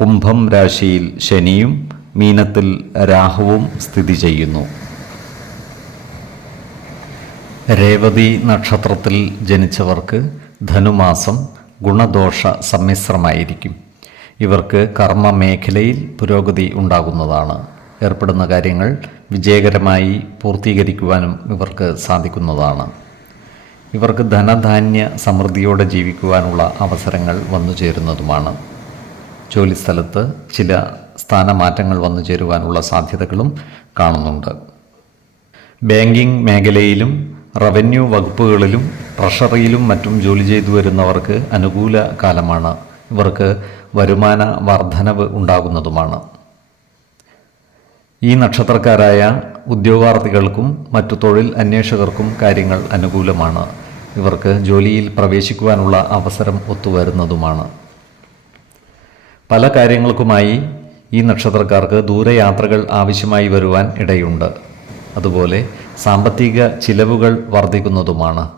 കുംഭം രാശിയിൽ ശനിയും മീനത്തിൽ രാഹുവും സ്ഥിതി ചെയ്യുന്നു. രേവതി നക്ഷത്രത്തിൽ ജനിച്ചവർക്ക് ധനുമാസം ഗുണദോഷ സമ്മിശ്രമായിരിക്കും. ഇവർക്ക് കർമ്മ മേഖലയിൽ പുരോഗതി ഉണ്ടാകുന്നതാണ്. ഏർപ്പെടുന്ന കാര്യങ്ങൾ വിജയകരമായി പൂർത്തീകരിക്കുവാനും ഇവർക്ക് സാധിക്കുന്നതാണ്. ഇവർക്ക് ധനധാന്യ സമൃദ്ധിയോടെ ജീവിക്കുവാനുള്ള അവസരങ്ങൾ വന്നു ചേരുന്നതുമാണ് ജോലിസ്ഥലത്ത് ചില സ്ഥാനമാറ്റങ്ങൾ വന്നു ചേരുവാനുള്ള സാധ്യതകളും കാണുന്നുണ്ട്. ബാങ്കിംഗ് മേഖലയിലും റവന്യൂ വകുപ്പുകളിലും ട്രഷറിയിലും മറ്റും ജോലി ചെയ്തു വരുന്നവർക്ക് അനുകൂല കാലമാണ്. ഇവർക്ക് വരുമാന വർധനവ് ഉണ്ടാകുന്നതുമാണ്. ഈ നക്ഷത്രക്കാരായ ഉദ്യോഗാർത്ഥികൾക്കും മറ്റു തൊഴിൽ അന്വേഷകർക്കും കാര്യങ്ങൾ അനുകൂലമാണ്. ഇവർക്ക് ജോലിയിൽ പ്രവേശിക്കുവാനുള്ള അവസരം ഒത്തുവരുന്നതുമാണ്. പല കാര്യങ്ങൾക്കുമായി ഈ നക്ഷത്രക്കാർക്ക് ദൂരയാത്രകൾ ആവശ്യമായി വരുവാൻ ഇടയുണ്ട്. അതുപോലെ സാമ്പത്തിക ചിലവുകൾ വർദ്ധിക്കുന്നതുമാണ്.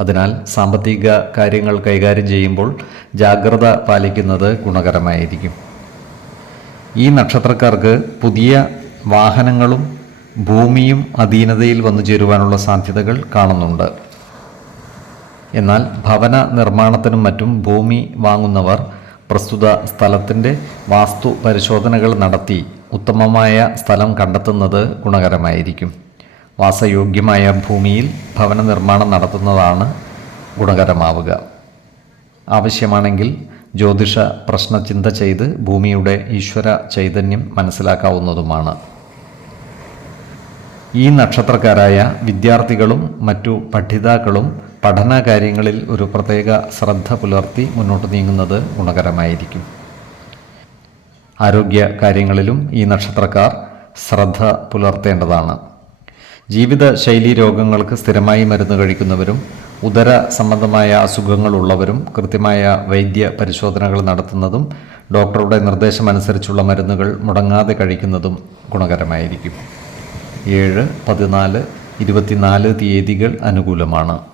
അതിനാൽ സാമ്പത്തിക കാര്യങ്ങൾ കൈകാര്യം ചെയ്യുമ്പോൾ ജാഗ്രത പാലിക്കുന്നത് ഗുണകരമായിരിക്കും. ഈ നക്ഷത്രക്കാർക്ക് പുതിയ വാഹനങ്ങളും ഭൂമിയും അധീനതയിൽ വന്നു ചേരുവാനുള്ള സാധ്യതകൾ കാണുന്നുണ്ട്. എന്നാൽ ഭവന നിർമ്മാണത്തിനും മറ്റും ഭൂമി വാങ്ങുന്നവർ പ്രസ്തുത സ്ഥലത്തിന്റെ വാസ്തു പരിശോധനകൾ നടത്തി ഉത്തമമായ സ്ഥലം കണ്ടെത്തുന്നത് ഗുണകരമായിരിക്കും. വാസയോഗ്യമായ ഭൂമിയിൽ ഭവന നിർമ്മാണം നടത്തുന്നതാണ് ഗുണകരമാവുക. ആവശ്യമാണെങ്കിൽ ജ്യോതിഷ പ്രശ്നചിന്ത ചെയ്ത് ഭൂമിയുടെ ഈശ്വര ചൈതന്യം മനസ്സിലാക്കാവുന്നതുമാണ്. ഈ നക്ഷത്രക്കാരായ വിദ്യാർത്ഥികളും മറ്റു പഠിതാക്കളും പഠന കാര്യങ്ങളിൽ ഒരു പ്രത്യേക ശ്രദ്ധ പുലർത്തി മുന്നോട്ട് നീങ്ങുന്നത് ഗുണകരമായിരിക്കും. ആരോഗ്യ കാര്യങ്ങളിലും ഈ നക്ഷത്രക്കാർ ശ്രദ്ധ പുലർത്തേണ്ടതാണ്. ജീവിത ശൈലി രോഗങ്ങൾക്ക് സ്ഥിരമായി മരുന്ന് കഴിക്കുന്നവരും ഉദര സംബന്ധമായ അസുഖങ്ങളുള്ളവരും കൃത്യമായ വൈദ്യ പരിശോധനകൾ നടത്തുന്നതും ഡോക്ടറുടെ നിർദ്ദേശമനുസരിച്ചുള്ള മരുന്നുകൾ മുടങ്ങാതെ കഴിക്കുന്നതും ഗുണകരമായിരിക്കും. ഏഴ് പതിനാല് ഇരുപത്തിനാല് തീയതികൾ അനുകൂലമാണ്.